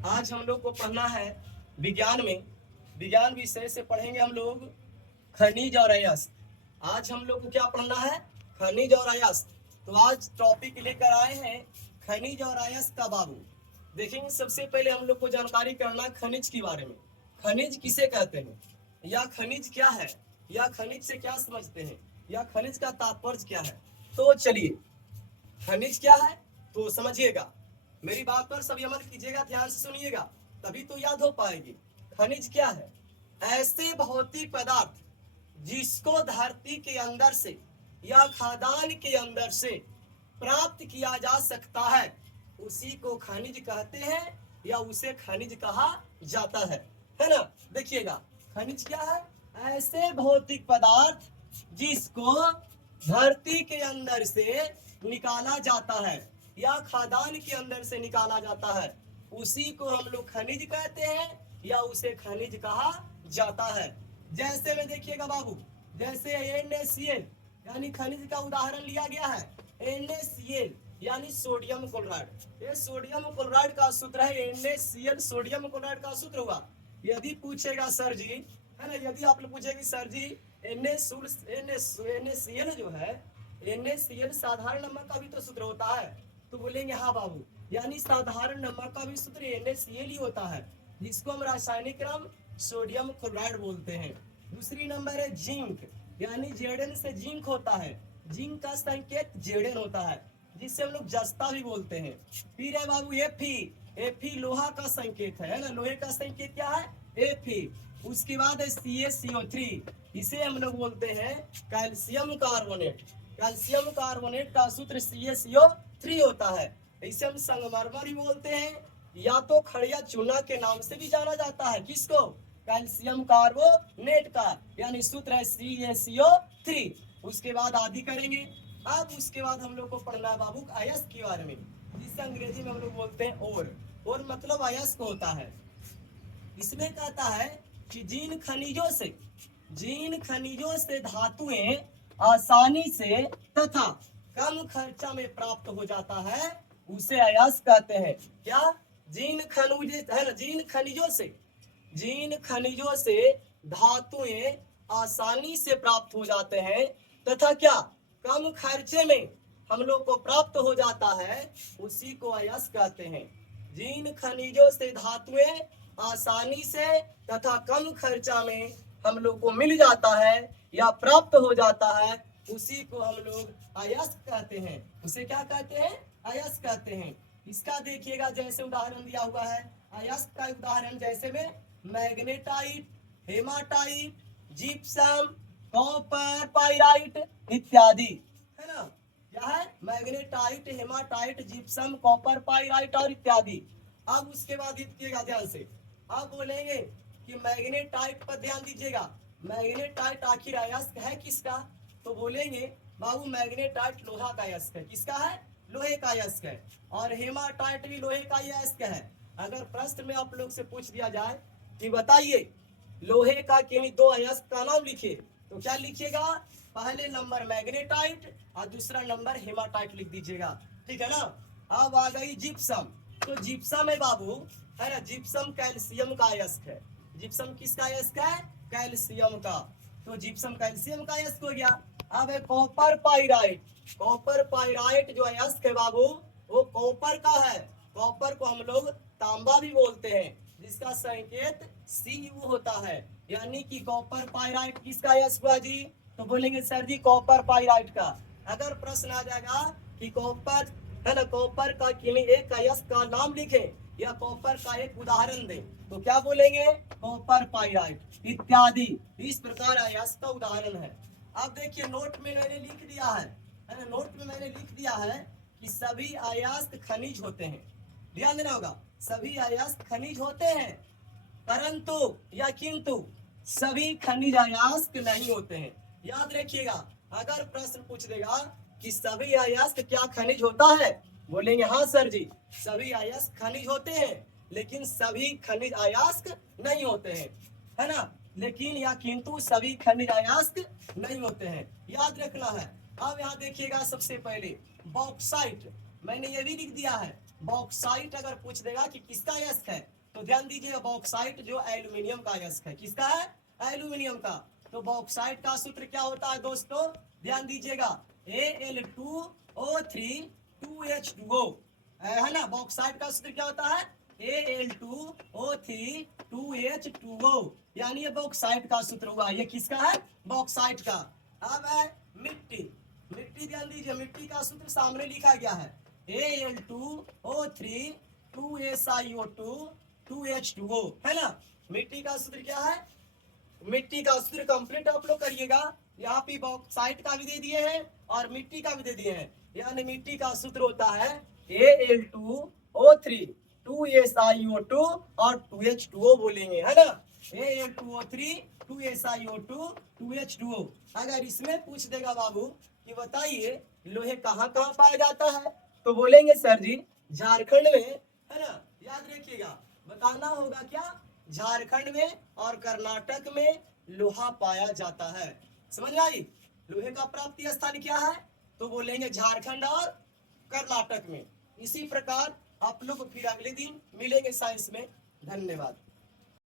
आज हम लोग को पढ़ना है विज्ञान में। विज्ञान विषय से पढ़ेंगे हम लोग खनिज और अयस्क। आज हम लोग को क्या पढ़ना है? खनिज और अयस्क। तो आज टॉपिक लेकर आए हैं खनिज और अयस्क का बाबू। देखेंगे सबसे पहले हम लोग को जानकारी करना खनिज के बारे में। खनिज किसे कहते हैं, या खनिज क्या है, या खनिज से क्या समझते हैं, या खनिज का तात्पर्य क्या है। तो चलिए, खनिज क्या है तो समझिएगा। मेरी बात पर सभी अमल कीजिएगा, ध्यान से सुनिएगा, तभी तो याद हो पाएगी। खनिज क्या है? ऐसे भौतिक पदार्थ जिसको धरती के अंदर से या खादान के अंदर से प्राप्त किया जा सकता है, उसी को खनिज कहते हैं या उसे खनिज कहा जाता है ना। देखिएगा, खनिज क्या है? ऐसे भौतिक पदार्थ जिसको धरती के अंदर से निकाला जाता है या खादान के अंदर से निकाला जाता है, उसी को हम लोग खनिज कहते हैं या उसे खनिज कहा जाता है। जैसे में देखिएगा बाबू, जैसे NaCl यानी खनिज का उदाहरण लिया गया है। NaCl यानी सोडियम क्लोराइड। ये सोडियम क्लोराइड का सूत्र है NaCl, सोडियम क्लोराइड का सूत्र हुआ। यदि पूछेगा सर जी, है ना, यदि आप लोग पूछेगी सर जी NaCl जो है, NaCl साधारण नमक का भी तो सूत्र होता है। तो बोलेंगे हाँ बाबू, यानी साधारण नमक का भी सूत्र NaCl ही होता है, जिसको हम रासायनिक नाम सोडियम क्लोराइड बोलते हैं। दूसरी नंबर है जिंक, यानी Zn से जिंक होता है। जिंक का संकेत Zn होता है, जिससे हम लोग जस्ता भी बोलते हैं। फिर है बाबू Fe लोहा का संकेत है ना, लोहे का संकेत क्या है? Fe। उसके बाद है CaCO3, इसे हम लोग बोलते हैं कैल्शियम कार्बोनेट। कैल्शियम कार्बोनेट का सूत्र CaCO3 होता है। इसे हम संगमरमर भी बोलते हैं, या तो खड़िया चूना के नाम से भी जाना जाता है। किसको? कैल्शियम कार्बोनेट का, यानी सूत्र है CaCO3। उसके बाद आदि करेंगे। अब उसके बाद हम लोग को पढ़ना है बाबू अयस्क के बारे में, जिसे अंग्रेजी में हम लोग बोलते हैं और मतलब अयस्क होता है। इसमें कहता है कि जिन खनिजों से धातुएं आसानी से तथा कम खर्चा में प्राप्त हो जाता है, उसे अयस्क कहते हैं। क्या? जिन खनिजों से धातुएं आसानी से प्राप्त हो जाते हैं तथा क्या कम खर्चे में हम लोग को प्राप्त हो जाता है, उसी को अयस्क कहते हैं। जिन खनिजों से धातुएं आसानी से तथा कम खर्चा में हम लोग को मिल जाता है या प्राप्त हो जाता है, उसी को हम लोग अयस्क कहते हैं। उसे क्या कहते हैं? अयस्क कहते हैं। इसका देखिएगा, जैसे उदाहरण दिया हुआ है अयस्क का उदाहरण, जैसे में magnetite, haematite, gypsum, copper pyrite इत्यादि, है ना। क्या है? Magnetite, haematite, gypsum, copper pyrite और इत्यादि। अब उसके बाद देखिएगा ध्यान से, अब बोलेंगे कि मैग्नेटाइट पर ध्यान दीजिएगा। मैग्नेटाइट आखिर अयस्क है किसका? तो बोलेंगे बाबू मैग्नेटाइट लोहा का अयस्क है। किसका है? लोहे का अयस्क है। और हेमाटाइट भी लोहे का ही अयस्क है। अगर प्रश्न में आप लोग से पूछ दिया जाए कि बताइए लोहे का किन्हीं दो अयस्क का नाम लिखिए, तो क्या लिखिएगा? पहले नंबर मैग्नेटाइट और दूसरा नंबर हेमाटाइट लिख दीजिएगा, ठीक है ना। अब आ गई जिप्सम। तो जिप्सम है बाबू, है ना, जिप्सम कैल्शियम का अयस्क है। जिप्सम किसका अयस्क है? कैल्शियम का। तो जिप्सम कैल्शियम का अयस्क हो गया। अब है कॉपर पाइराइट। कॉपर पाइराइट जो अयस्क है बाबू, वो कॉपर का है। कॉपर को हम लोग तांबा भी बोलते हैं, जिसका संकेत Cu होता है। यानी कि कॉपर पाइराइट किसका अयस्क हुआ जी? तो बोलेंगे सर जी कॉपर पाइराइट का। अगर प्रश्न आ जाएगा कि कॉपर, है ना, कॉपर का किन्हीं एक अयस्क का नाम लिखें या कॉपर का एक उदाहरण दें, तो क्या बोलेंगे? कॉपर पाइराइट इत्यादि। इस प्रकार अयस्क का उदाहरण है। अब देखिए नोट में मैंने लिख दिया है ना, नोट में मैंने लिख दिया है कि सभी अयस्क खनिज होते हैं। ध्यान देना होगा, सभी अयस्क खनिज होते हैं, परंतु या किंतु सभी खनिज अयस्क नहीं होते हैं। याद रखिएगा, अगर प्रश्न पूछ देगा कि सभी अयस्क क्या खनिज होता है, बोलेंगे हाँ सर जी सभी अयस्क खनिज होते हैं, लेकिन सभी खनिज अयस्क नहीं होते हैं, है ना। लेकिन या किंतु सभी खनिज अयस्क नहीं होते हैं, याद रखना है। अब यहाँ देखिएगा, सबसे पहले बॉक्साइट मैंने ये भी लिख दिया है। बॉक्साइट अगर पूछ देगा कि किसका अयस्क है, तो ध्यान दीजिएगा बॉक्साइट जो एल्यूमिनियम का अयस्क है, किसका है, एल्यूमिनियम का। तो बॉक्साइट का सूत्र क्या होता है दोस्तों, ध्यान दीजिएगा Al2O3 2H2O, है ना। बॉक्साइट का सूत्र क्या होता है, Al2O3 2H2O, यानी ये बॉक्साइट का सूत्र हुआ। ये किसका है, बॉक्साइट का। अब है मिट्टी, मिट्टी ध्यान दीजिए, मिट्टी का सूत्र सामने लिखा गया है Al2O3 2SiO2 2H2O, है ना। मिट्टी का सूत्र क्या है, मिट्टी का सूत्र कंप्लीट आप लोग करिएगा। यहाँ पे बॉक्साइट का भी दे दिए हैं और मिट्टी का भी दे दिए हैं। यानी मिट्टी का सूत्र होता है Al2O3 2SiO2 और 2H2O बोलेंगे, है ना। Al2O3 2SiO2 2H2O। अगर इसमें पूछ देगा बाबू कि बताइए लोहे कहाँ कहाँ पाया जाता है, तो बोलेंगे सर जी झारखंड में, है ना। याद रखिएगा, बताना होगा क्या, झारखंड में और कर्नाटक में लोहा पाया जाता है। समझ आई, लोहे का प्राप्ति स्थान क्या है, तो बोलेंगे झारखंड और कर्नाटक में। इसी प्रकार आप लोग फिर अगले दिन मिलेंगे साइंस में। धन्यवाद।